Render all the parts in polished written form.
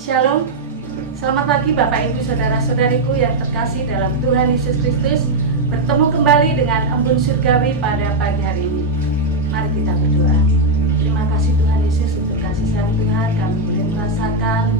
Shalom, selamat pagi Bapak Ibu Saudara-saudariku yang terkasih dalam Tuhan Yesus Kristus. Bertemu kembali dengan embun surgawi pada pagi hari ini. Mari kita berdoa. Terima kasih Tuhan Yesus untuk kasih sayang Tuhan. Kami boleh merasakan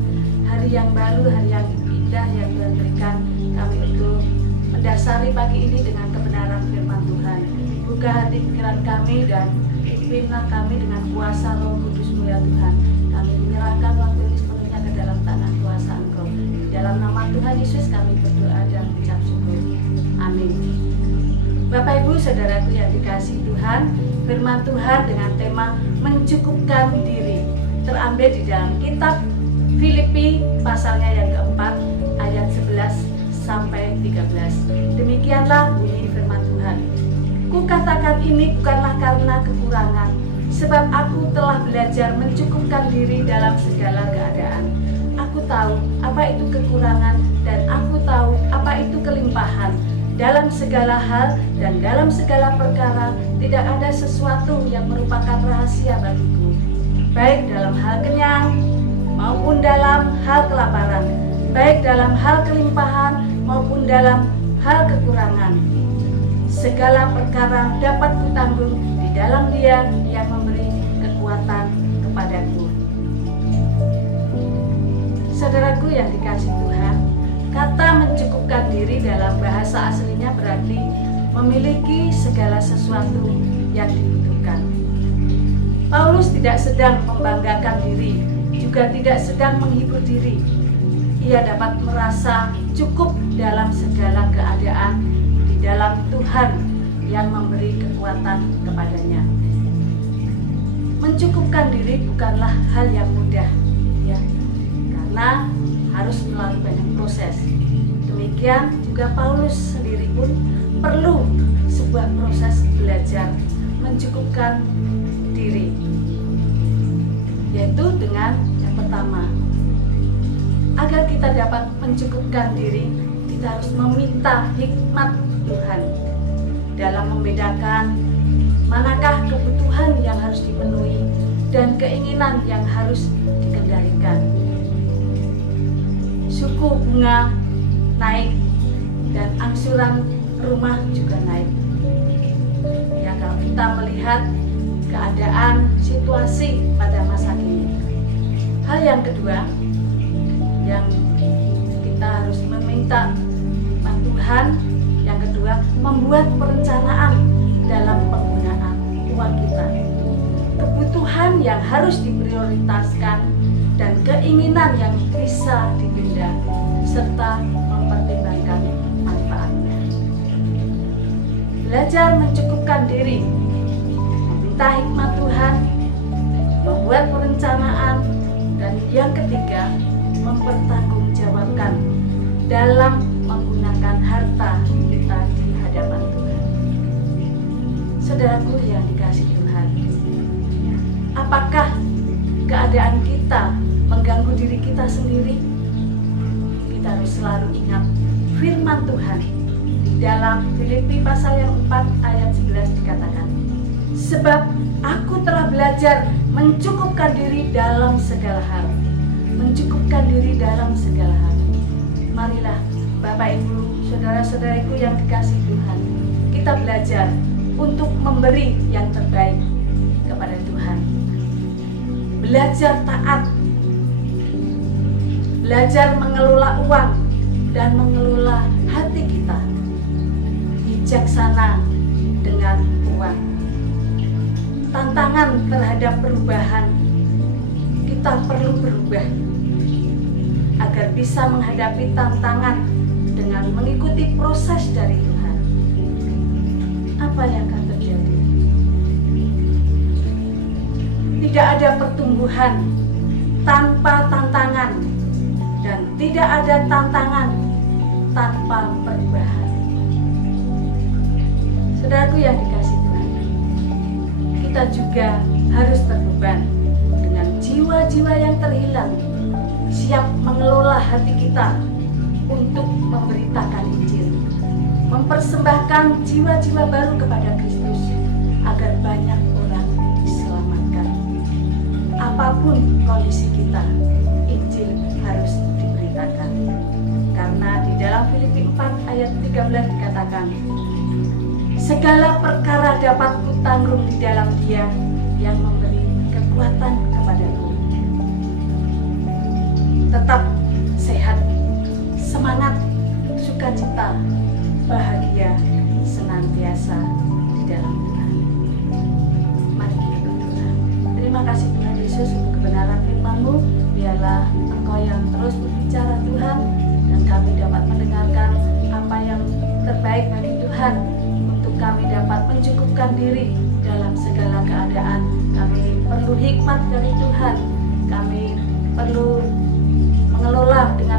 hari yang baru, hari yang indah yang Tuhan berikan kami untuk mendasari pagi ini dengan kebenaran firman Tuhan. Buka hati pikiran kami dan pimpinlah kami dengan kuasa Roh Kudus-Mu ya Tuhan. Kami menyerahkan waktu ini sepenuhnya ke dalam tangan kuasa Engkau. Di dalam nama Tuhan Yesus kami berdoa dan ucap syukur. Amin. Bapak Ibu Saudaraku yang dikasihi Tuhan, firman Tuhan dengan tema mencukupkan diri terambil di dalam kitab Filipi pasalnya yang keempat ayat 11 sampai 13. Demikianlah bunyi firman Tuhan. Kukatakan ini bukanlah karena kekurangan, sebab aku telah belajar mencukupkan diri dalam segala keadaan. Aku tahu apa itu kekurangan dan aku tahu apa itu kelimpahan. Dalam segala hal dan dalam segala perkara tidak ada sesuatu yang merupakan rahasia bagiku, baik dalam hal kenyang maupun dalam hal kelaparan, baik dalam hal kelimpahan maupun dalam hal kekurangan. Segala perkara dapat kutanggung di dalam Dia yang memberi kekuatan kepadaku. Saudaraku yang dikasihi Tuhan, kata mencukupkan diri dalam bahasa aslinya berarti memiliki segala sesuatu yang dibutuhkan. Paulus tidak sedang membanggakan diri, juga tidak sedang menghibur diri. Ia dapat merasa cukup dalam segala keadaan di dalam Tuhan yang memberi kekuatan kepadanya. Mencukupkan diri bukanlah hal yang mudah, ya, karena harus melalui banyak proses. Demikian juga Paulus sendiri pun perlu sebuah proses belajar mencukupkan diri, yaitu dengan yang pertama, agar kita dapat mencukupkan diri, kita harus meminta hikmat Tuhan dalam membedakan manakah kebutuhan yang harus dipenuhi dan keinginan yang harus dikendalikan. Suku bunga naik dan angsuran rumah juga naik. Ya, kalau kita melihat keadaan situasi pada masa kini. Hal yang kedua yang kita harus meminta hikmat Tuhan, yang kedua membuat perencanaan dalam penggunaan uang kita. Kebutuhan yang harus diprioritaskan dan keinginan yang bisa ditunda serta mempertimbangkan manfaatnya. Belajar mencukupkan diri, meminta hikmat Tuhan, membuat perencanaan, dan yang ketiga mempertanggungjawabkan dalam menggunakan harta kita di hadapan Tuhan. Saudaraku yang dikasihi Tuhan, apakah keadaan kita mengganggu diri kita sendiri? Kita harus selalu ingat firman Tuhan di dalam Filipi pasal yang 4 ayat 11 dikatakan, sebab aku telah belajar mencukupkan diri dalam segala hal. Mencukupkan diri dalam segala hal. Marilah Bapak Ibu, saudara-saudariku yang dikasihi Tuhan, kita belajar untuk memberi yang terbaik kepada Tuhan. Belajar taat, belajar mengelola uang dan mengelola hati kita, bijaksana dengan uang. Tantangan terhadap perubahan, kita perlu berubah agar bisa menghadapi tantangan dengan mengikuti proses dari Tuhan. Apa yang akan terjadi? Tidak ada pertumbuhan tanpa tantangan, dan tidak ada tantangan tanpa perubahan. Saudaraku yang dikasihi Tuhan, kita juga harus berbeban dengan jiwa-jiwa yang terhilang, siap mengelola hati kita untuk memberitakan Injil, mempersembahkan jiwa-jiwa baru kepada Kristus agar banyak orang diselamatkan. Apapun kondisi kita, Injil harus 13 dikatakan, segala perkara dapat kutanggung di dalam Dia yang memberi kekuatan kepadaku. Tetap sehat, semangat, sukacita, bahagia, senantiasa di dalam Tuhan. Mari kita berdoa. Terima kasih Tuhan Yesus untuk kebenaran firman-Mu. Biarlah Engkau yang terus berbicara Tuhan, dan kami dapat mendengarkan apa yang terbaik bagi Tuhan, untuk kami dapat mencukupkan diri dalam segala keadaan. Kami perlu hikmat dari Tuhan. Kami perlu mengelola dengan